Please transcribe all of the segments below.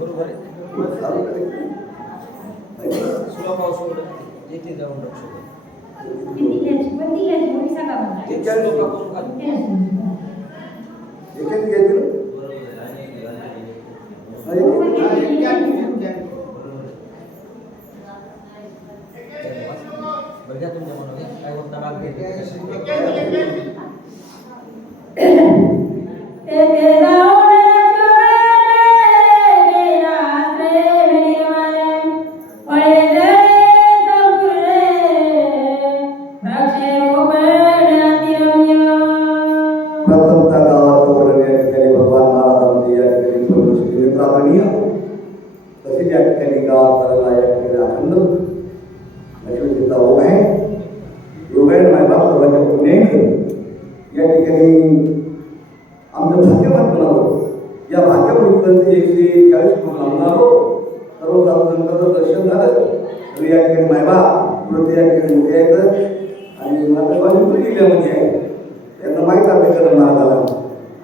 बरोबर आहे. सुला पाऊस येते जाऊन लक्ष बघा तुमच्या मनात काय होता भाग घेते तसेच या ठिकाणी गावात या ठिकाणी अखंड लक्ष्मीचा ओघ आहे. योग आहे मायबाप सर्वांच्या पुण्याने या ठिकाणी आमचं भाग्यवान बनावं. या भाग्यवृत्तांचे 140 करोड लावणारो सर्व साधूसंतांचं दर्शन झालं. तर या ठिकाणी मायबाप वृत्ती या ठिकाणी मोठे आहेत आणि माता जिल्ह्यामध्ये आहे. त्यांना माहीत आपल्याकडे महाराजाला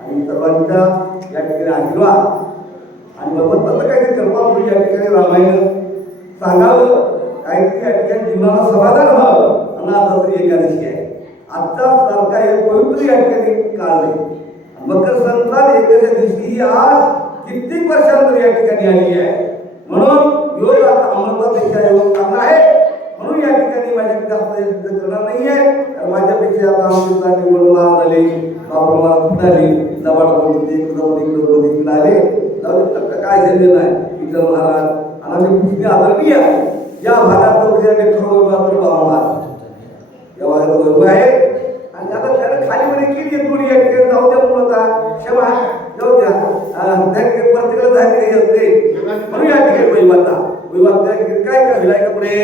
आणि सर्वांच्या या ठिकाणी आशीर्वाद आणि भगवंताचं काहीतरी कृपा म्हणजे या ठिकाणी रामायण सांगावं, काहीतरी या ठिकाणी जीवनाला समाधान व्हावं आणि आता तरी एकादशी आहे. आजचा सारखा एक पवित्र या ठिकाणी काळ आहे. मकर संक्रांत एकादशी दिवशी ही आज कित्येक वर्षांनंतर या ठिकाणी आलेली आहे. म्हणून योग आता अमृतापेक्षा योग चांगला आहे. म्हणून या ठिकाणी माझ्याकडे जास्त करणार नाही आहे. माझ्यापेक्षा आता अमृता निवडून झाले बाबा मला फुटाली जवळ बोलते इकडे आले काय झालेलं नाही. विठ्ठल महाराज आणि पुष्णी आदरणीय या भागात या भागात वैभव आहे. आणि आता त्याला खाली मध्ये केली थोडी या ठिकाणी जाऊ द्या म्हणून क्षमा जाऊ द्या प्रत्येकाला झाले येते म्हणून या ठिकाणी वैवात काय काय विलाय कपडे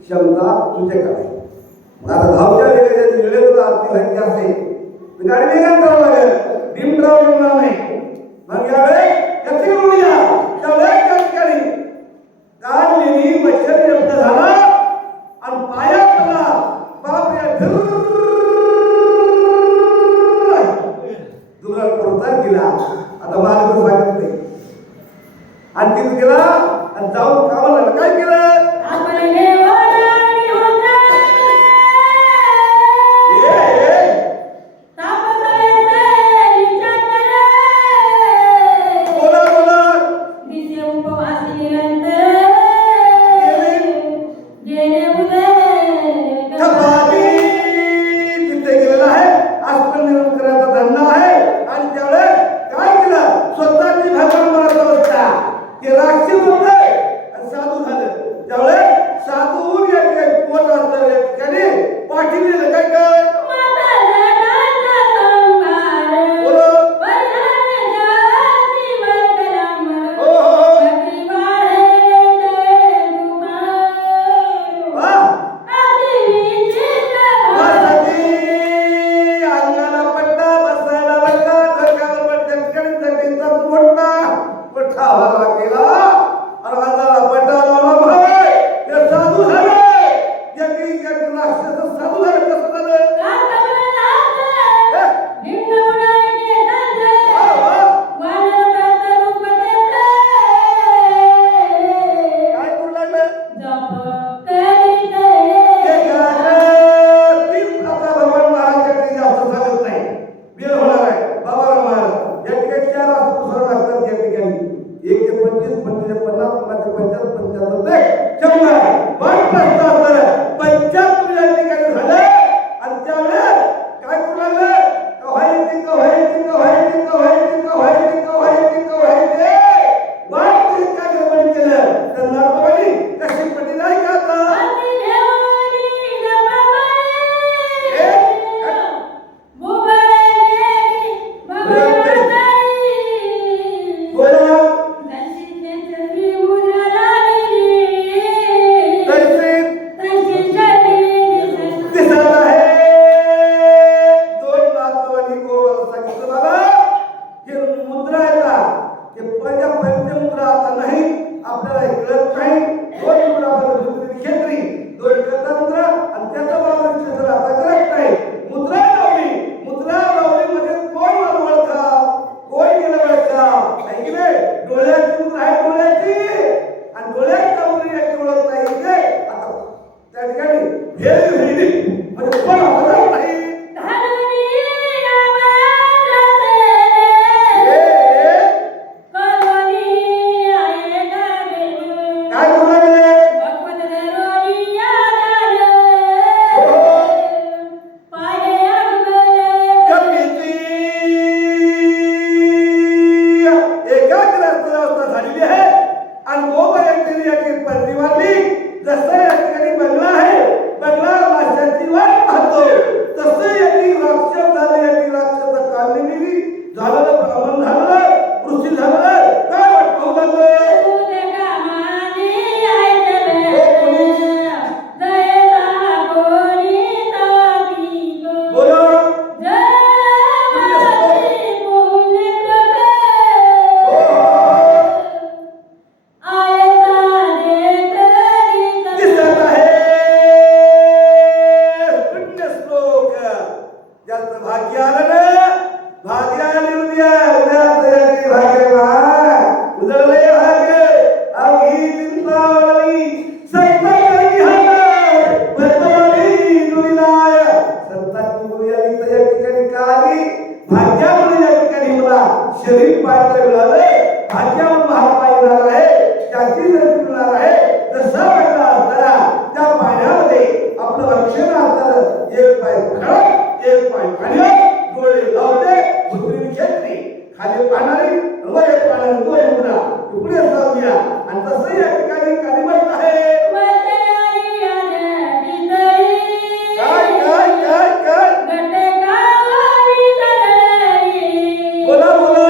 क्षमता तुझ्याकडे आहे. आता धावच्या वेळेत आरती व्हायची असेल गाडी वेगात करावं लागेल. डिम ड्राव होणार नाही. मग यावेळी कधी बोलूया त्यावेळेस त्या ठिकाणी काल नेहमी मच्छर जप्त झाला आणि पायात पडला बापरे दुर्गा करता गेला. आता मार्ग सांगत नाही आणि तिथे गेला आणि जाऊन कामाला काय केलं दिलीप म्हणजे कोण होणार नाही. काय बोलायले? एकाग्र अवस्था झालेली आहे आणि गोपर्यंत याची पलटी मारली. जसं या ठिकाणी बंगला आहे, बंगला माशांची वाट पाहतो, तसं याची राक्षस झालं, याची राक्षस काढली गेली, झालं ब्राह्मण झालं, ऋषी झालं. काय वाट पाहू लागलं? शरीर पात्र मिळालं, भाग्यावर महात्मा येणार आहे, त्याची मिळणार आहे. जसा पहिला असताना त्या पाण्यामध्ये आपलं रक्षण असताना एक पाय खडक, एक पाय पाण्यात, डोळे लावते, भुतरी क्षेत्री खाली पाहणारी वर एक पाण्यात दोन मुद्रा पुढे जाऊया. आणि तसं या ठिकाणी कालिमत आहे. काय काय काय काय बोला बोला.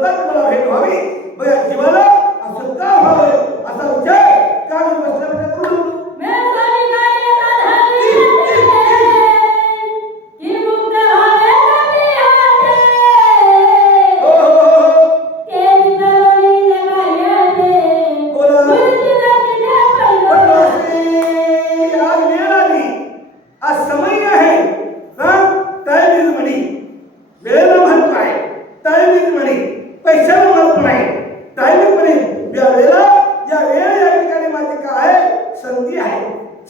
भगवंताची मला भेट व्हावी, मग या जीवाला असं का व्हावं असा विचार का मी बसल्यामध्ये करू लागलो.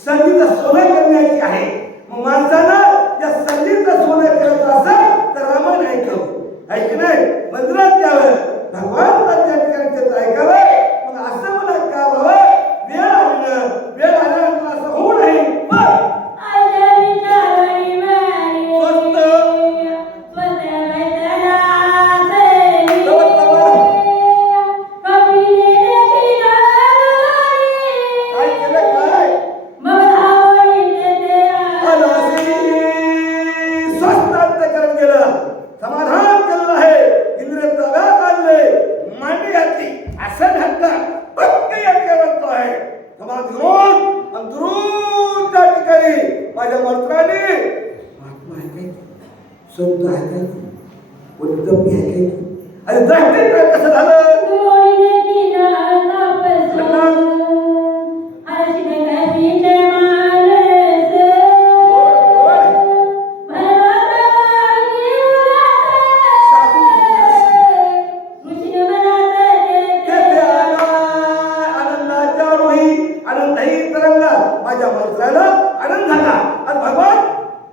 संधीचं सोनं करण्याची आहे. मग माणसानं या संधीचं सोनं करायचं असेल तर रामायण ऐकावं, ऐक नाही मंदिरात यावं, भगवान त्या ठिकाणी ऐकावं. मग असं मला का व्हावं, वेळ आल्यानंतर असं होऊ नये. माझ्या मंत्राने महात्मा ऐकायची, शब्द ऐकायची, वक्तव्य ऐकायची. आणि जागतिक काय कसं झालं, आनंदाच्या रोही आनंदही तरंगा माझ्या मंत्राला आनंद झाला. आणि भगवान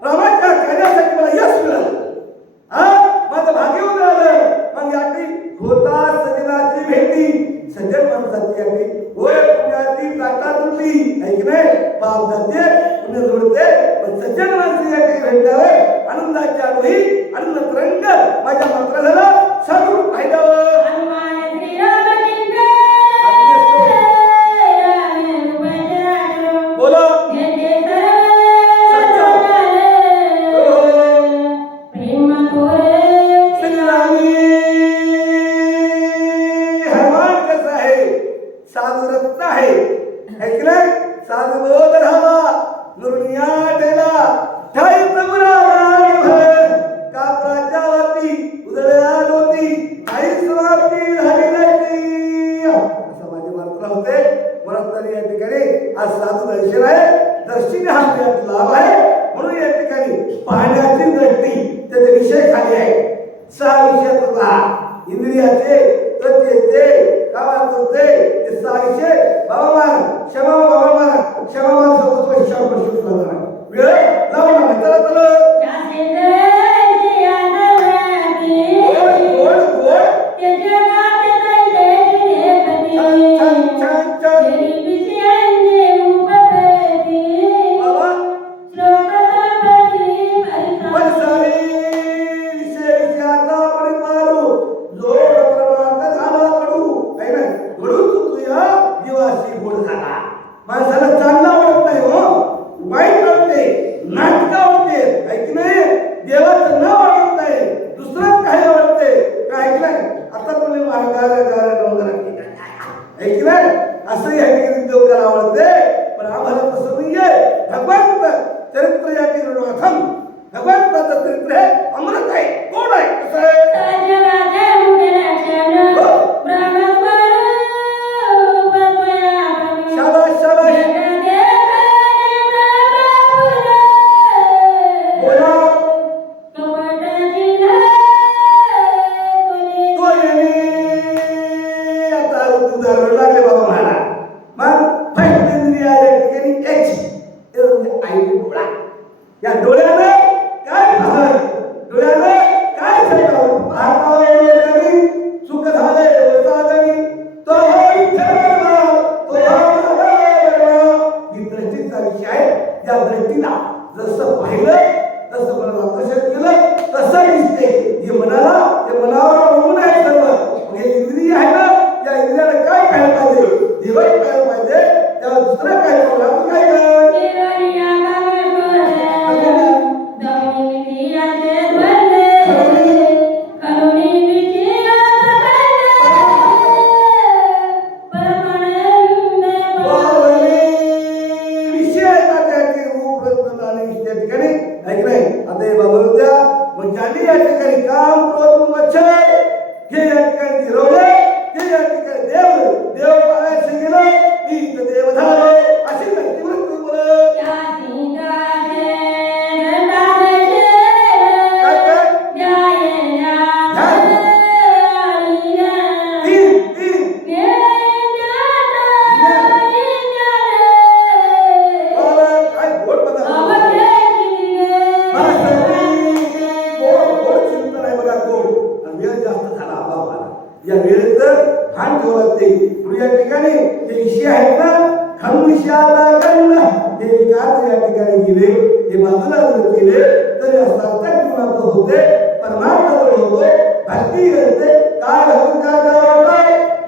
रामाच्या कार्यासाठी मला यश मिळालं. माझं भाग्य उतरलं. मग याठी होता सजनाची भेटी, सज्जन माणसाची याठी होय पुण्याची टाटा तुटली, ऐक नाही पाप जाते पुण्य जोडते. पण सज्जन माणसाची याठी भेटल्यावर आनंदाच्या डोही आनंद तरंग माझ्या मंत्राला साधू फायदावं. साधुरत्न आहे, ऐकलंय साधुबोध राहा नुरनिया ठेला ठाई प्रभुरा का प्राच्यावती उदळ्या होती आई समाप्ती झाली नाही. असं माझे मंत्र होते. म्हणून तरी या ठिकाणी आज साधू दर्शन आहे, दर्शनी हा लाभ आहे. म्हणून या ठिकाणी पाहण्याची दृष्टी त्याचे विषय खाली आहे. 6 विषय होता इंद्रियाचे, त्वचेचे, कामाचे, ते 6 विषय भावमान क्षमामान सर्वस्व शास्त्र वेळ लावला चला चला माणसाला चांगला आवडत नाही हो, वाईट आवडते, नाटक आवडते, या वेळेचं भान ठेवावं लागते. म्हणून या ठिकाणी हे विषय आहेत ना, खमशाला गणना हे विकार या ठिकाणी गेले, हे बाजूला जर केले तर या सार्थक जीवनात होते, परमार्थ होतो, भक्ती घडते. काय होतं काय गावाला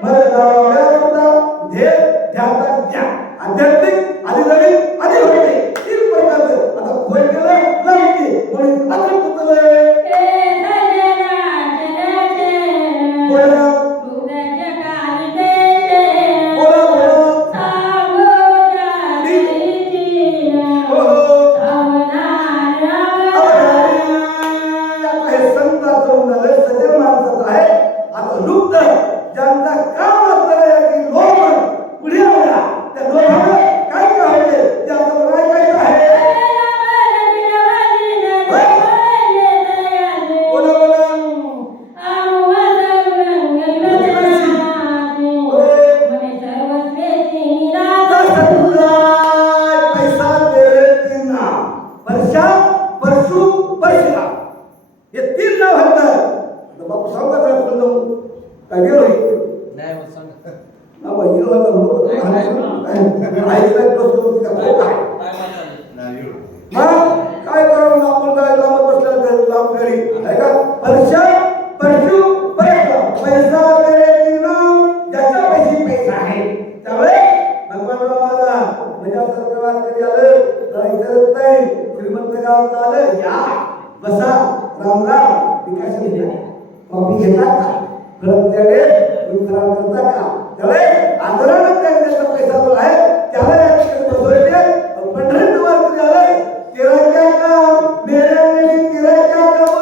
मला गावाला होता ध्येय ध्यानात घ्या. आध्यात्मिक आदिदैविक आदि होते तीन प्रकारचं. आता खोल केलं लावते म्हणून आता कुठलं काय करावं आपण काय लांब बसल्या लांब घरी आहे का. पैसा परशु पैसा ज्याच्या पैसे पैसा आहे. त्यामुळे भगवान माझा माझ्या सरकार कधी आलं इतरच नाही. श्रीमंत गावात आलं या बसा राम विकास कॉफी घेता का प्रत्येक करता का. त्यामुळे आंदोलन त्याचा पैसा जो आहे त्याला या ठिकाणी बसवायचे. पंढरीत वारकरी आले तेरा क्या काम मेरे मेरी तेरा क्या काम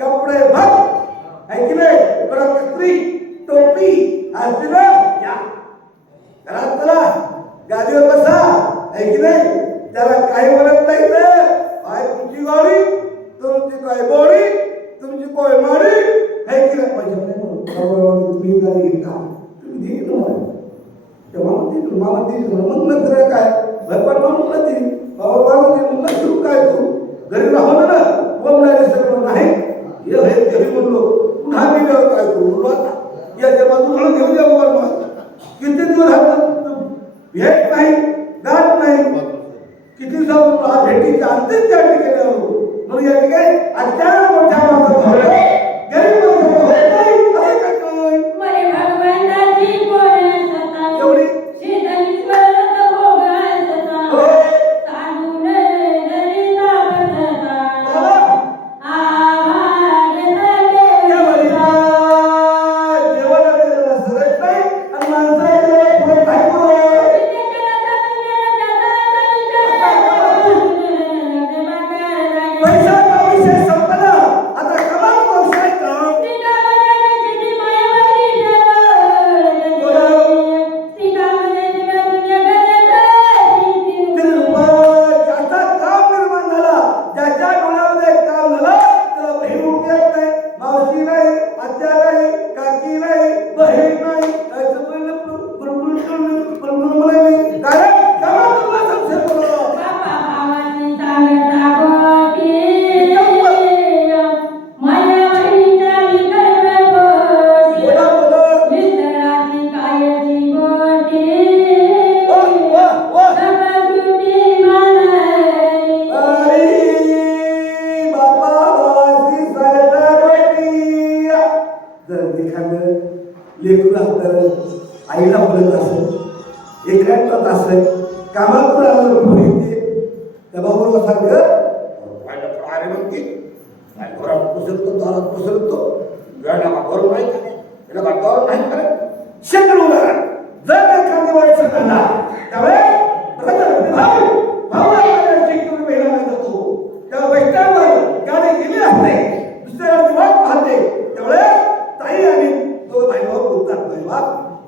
कपडे भर है की नाही. कत्री टोपी असते ना या घरात चला गाडीवर बसा आहे की नाही. त्याला काही म्हणत नाही तर काय तुमची गाडी तुमची काय बॉडी तुमची काय माडी आहे की नाही. तुम्ही गाडी घेता तुम्ही दिली तुम्हाला तेव्हा मामा दिली मग नंतर काय भयपण म्हणून दिली बाबा बाळून म्हणून सुरू काय तू घरी राहू ना बोलणारे सगळं नाही हे घरी बोललो पुन्हा मी काय करू आता या बाजूला घेऊन जा बाबा किती दिवस भेट नाही गाठ नाही किती जाऊन भेटीच्या अंतिम त्या ठिकाणी आलो. म्हणून या ठिकाणी अत्यार मोठ्या माणसाचं गरीब माणसाचं होत नाही असं काय एवढी आईला बोलत असेल एकट्यात असेल कामात त्या बाबूला सांगत अरे म्हणते काय घरात पुसलतो दारात पुसलतो वेळा करून नाही त्याला वातावरण नाही करत शंकर उदाहरण जर एखादी वाईट सांगला त्यामुळे महिला नाही जातो तेव्हा बैठकांवर गाडी गेली असते दुसऱ्या वाट पाहते त्यामुळे ताई आणि तो भाई भाऊ बोलतात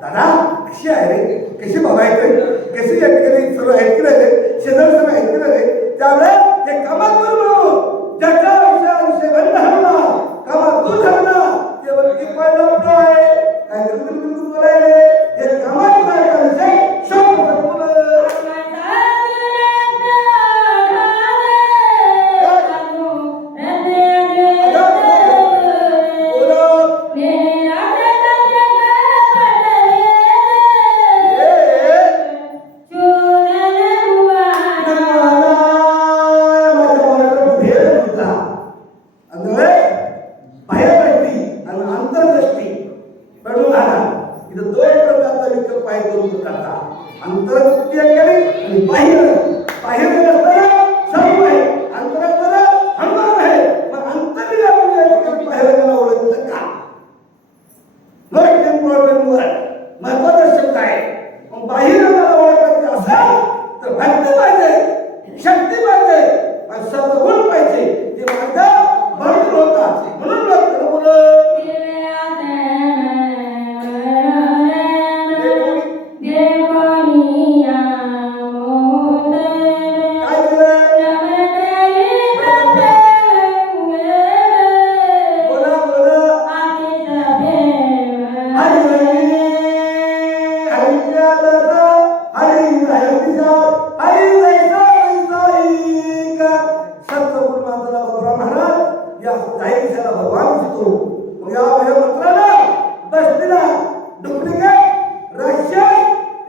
दादा कशी आहे रे कशी बाबा आहेत रे कशी या ठिकाणी सर्व आहेत की नाही शेजार सर्व आहेत की नाही त्यामुळे हे कामात करू ज्याच्या विषय बंद हरला कामात तू ठरला असतो. मग या माझ्या मंत्राला बसलेला डुप्लिकेट राक्षस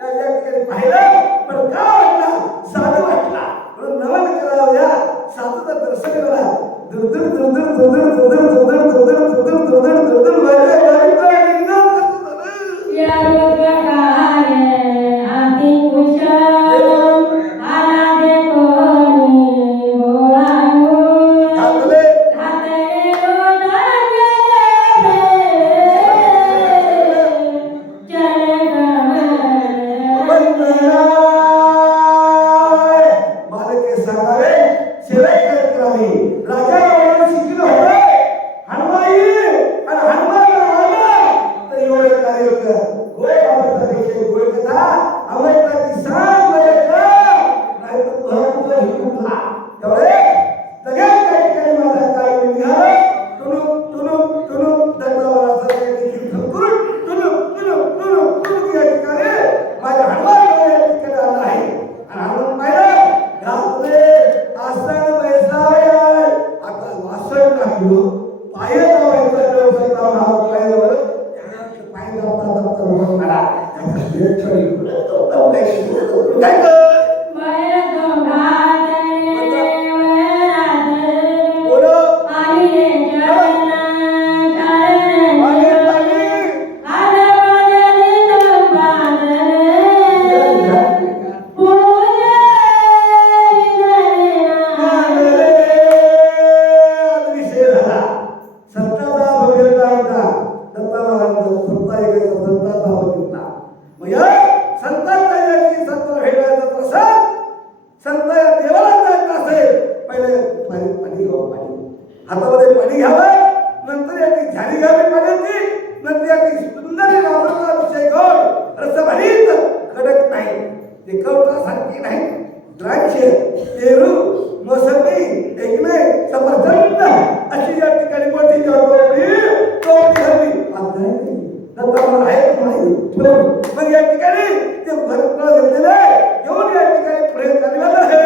या ठिकाणी पाहिलं पण का वाटला साधू वाटला म्हणून नमन करावं या साधूचं दर्शन करा. दुर्दर दुर्दर दुर्दर दुर्दर दुर्दर दुर्दर दुर्दर दुर्दर दुर्दर वाजले हातामध्ये पाणी घ्यावं नंतर याची झाली घ्यावी पाण्याची नंतर याची सुंदर रावणाचा विषय गोड रसभरीत कडक नाही ते कवटासारखी नाही द्राक्ष पेरू मोसंबी एकमे सफरचंद अशी या ठिकाणी मोठी तोडी हवी दत्तावर आहे मग या ठिकाणी ते भरपूर घेतलेले घेऊन या ठिकाणी प्रयोग करण्यात आहे.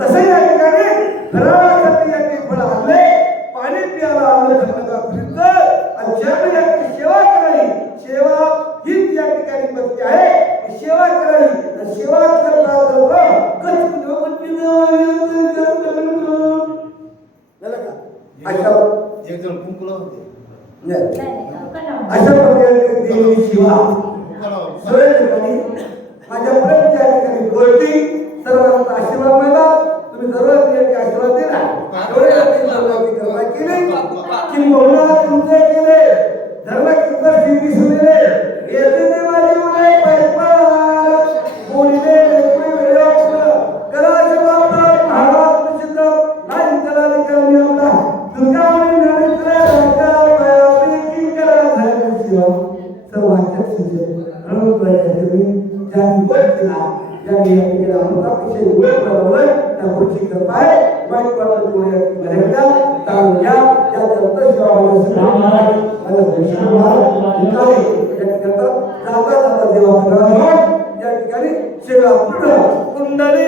तसे या ठिकाणी फराळासाठी या ठिकाणी फळ आणले पाणी प्यायला आणलं धर्माचा फिरत आणि ज्यावेळी या ठिकाणी सेवा करावी सेवा हीच या ठिकाणी भक्ती आहे. सेवा करावी सेवा करता अशा प्रकारे देवी शिवा माझ्यापर्यंत या ठिकाणी बोलती सर्वांचा आशीर्वाद मिळाला. तुम्ही सर्व आशीर्वाद दिला किंबहुना तुमचे केले धर्म किंवा शिवी सुनेले येते ते माझे उदय पैपाल बोलले लेकरे वेळा कराचे बापा महाराज प्रसिद्ध नाही त्याला लिखाणी आपला दुर्गावणी नरेंद्र राजा पायापी किंकरा झाले शिवा सर्वांच्या शिष्य म्हणून तुम्ही ज्यांनी वट केला ज्यांनी या ठिकाणी अमृतापेक्षा वट बनवलं त्या पुढची कृपा आहे. वाईट वाटत मर्यादा ताळून घ्या या दत्त शिवा जाता देवा या ठिकाणी सेवा पूर्ण कुंडली